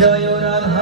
জয় রাধা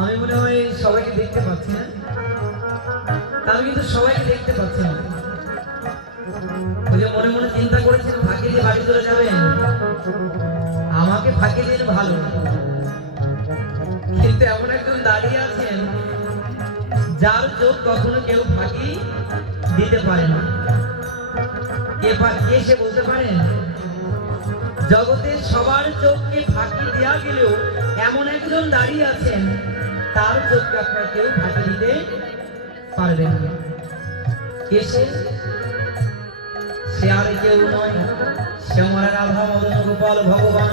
আমি মনে হয় সবাইকে দেখতে পাচ্ছি না। আমি কিন্তু সবাইকে দেখতে পাচ্ছি না। মনে মনে চিন্তা করেছেন, ফাঁকি দিয়ে বাড়ি চলে যাবেন? আমাকে ফাঁকি দিলে ভালো। কিন্তু এমন একজন দাঁড়িয়ে আছেন, যার চোখ কখনো কেউ ফাঁকি দিতে পারে না। কে সে বলতে পারেন জগতের সবার চোখকে ফাঁকি দেওয়া গেলেও এমন একজন দাঁড়িয়ে আছেন তার চোখকে আপনারা কেউ ফাঁকি দিতে পারবেন না। এসে সে আর কেউ নয়, সে আমার রাধা মদন গোপাল ভগবান।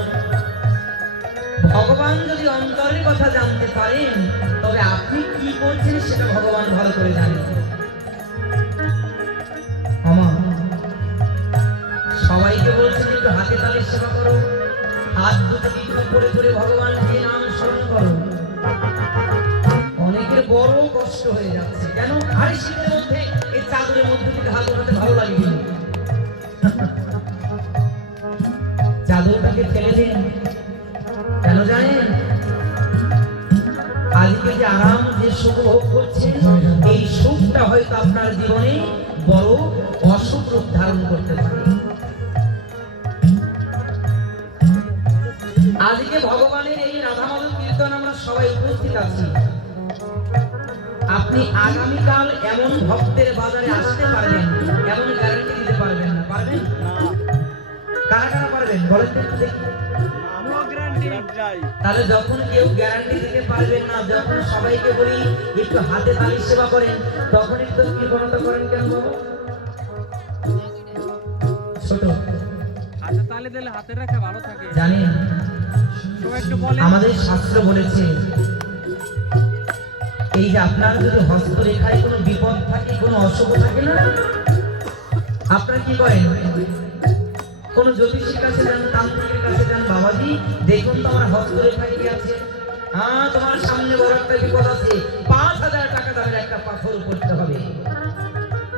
ভগবান যদি অন্তরের কথা জানতে পারেন, তবে আপনি কি করছেন সেটা ভগবান ভালো করে জানেন। আমার সবাইকে বলছেন একটু হাতে তালে সেবা করো, হাত দুটো করে করে ভগবান যে নাম স্মরণ করো। অনেকের বড় কষ্ট হয়ে যাচ্ছে। কেন? শীতের মধ্যে, এই চাদরের মধ্যে থেকে হাত ওঠাতে ভালো লাগে কিন্তু। চাদরটাকে ফেলে দিন। কেন জানেন? আজকে যে আরাম যে সুখ ভোগ করছেন, এই সুখটা হয়তো আপনার জীবনে বড় অসুখ রূপ ধারণ করতে পারে। সবাই উপস্থিত আছি আপনি আগামীকাল এমন ভক্তের বাজারে আসতে পারবেন এমন গ্যারান্টি দিতে পারবেন না। পারবেন? কারা কারা পারবেন? বলেন তাহলে যখন কেউ গ্যারান্টি দিতে পারবেন না যখন সবাইকে বলি একটু হাতে তালি সেবা করেন তখন একটু কৃপণতা করেন কেন বাবা? ছোট। হাতে তালে দিলে হাতের রাখা ভালো থাকে। বলে আমাদের শাস্ত্র বলেছে, এই যে আপনার যদি হস্তরেখায় কোনো বিপদ থাকে, কোনো অশুভ থাকে না, আপনারা কি করেন? কোন জ্যোতিষীর কাছে যান, তান্ত্রিকের কাছে যান, বাবাজি, দেখুন তো আমার হস্তরেখায় কি আছে। হ্যাঁ তোমার সামনে বড় একটা বিপদ আছে। পাঁচ হাজার টাকা দামের একটা পাথর করতে হবে।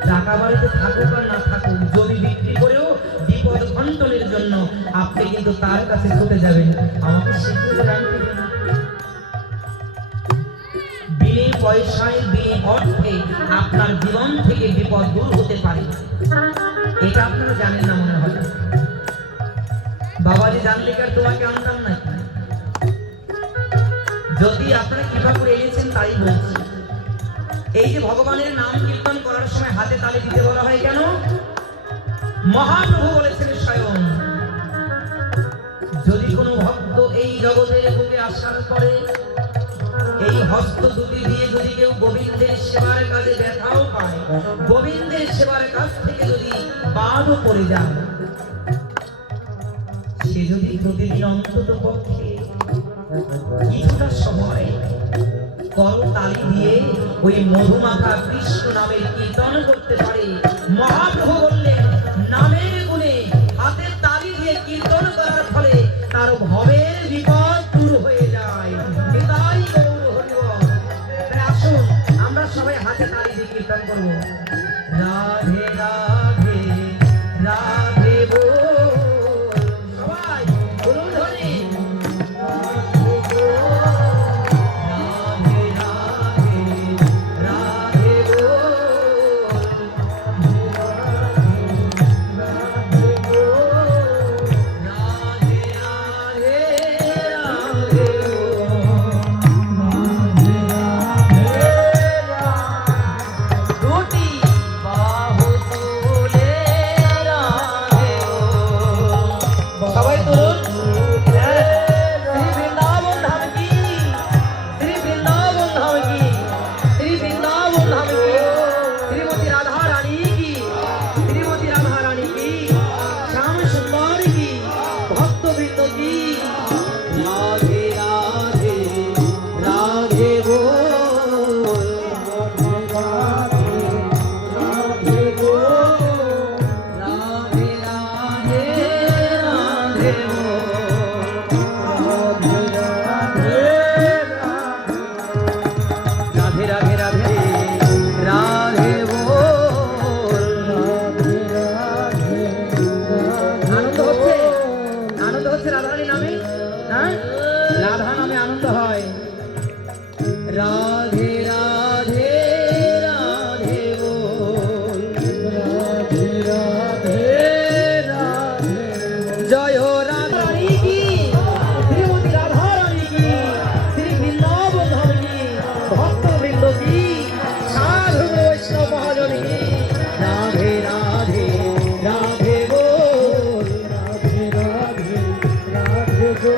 টাকা বাড়িতে থাকুক আর না থাকুক জমি বিক্রি করেও বিপদ খণ্ডনের জন্য আপনি কিন্তু তার কাছে ছুটে যাবেন। আমাকে। বিনে পয়সায়, বিনে অর্থে আপনার জীবন থেকে বিপদ দূর হতে পারে। এটা আপনারা জানেন না মনে হয়। বাবাজি জানলে কি আর তোমাকে আনতাম নাকি যদি আপনারা কৃপা করে এনেছেন, তাই বলছি। এই যে ভগবানের নাম কীর্তন করার সময় হাতে তালে দিতে বলা হয় কেন? মহাপ্রভু বলেছেন স্বয়ং যদি কোনো ভক্ত এই জগতের বুকে আসার পরে এই হস্ত দুটি দিয়ে যদি কেউ গোবিন্দের সেবার কাজে ব্যথাও পায়, গোবিন্দের সেবার কাছ থেকে যদি বাদও পড়ে যায়, সে যদি প্রতিদিন অন্তত পক্ষে কিছুটা সময় করতালি দিয়ে ওই মধুমাখা কৃষ্ণ নামের কীর্তন করতে পারে মহাপ্রভু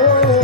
Oh.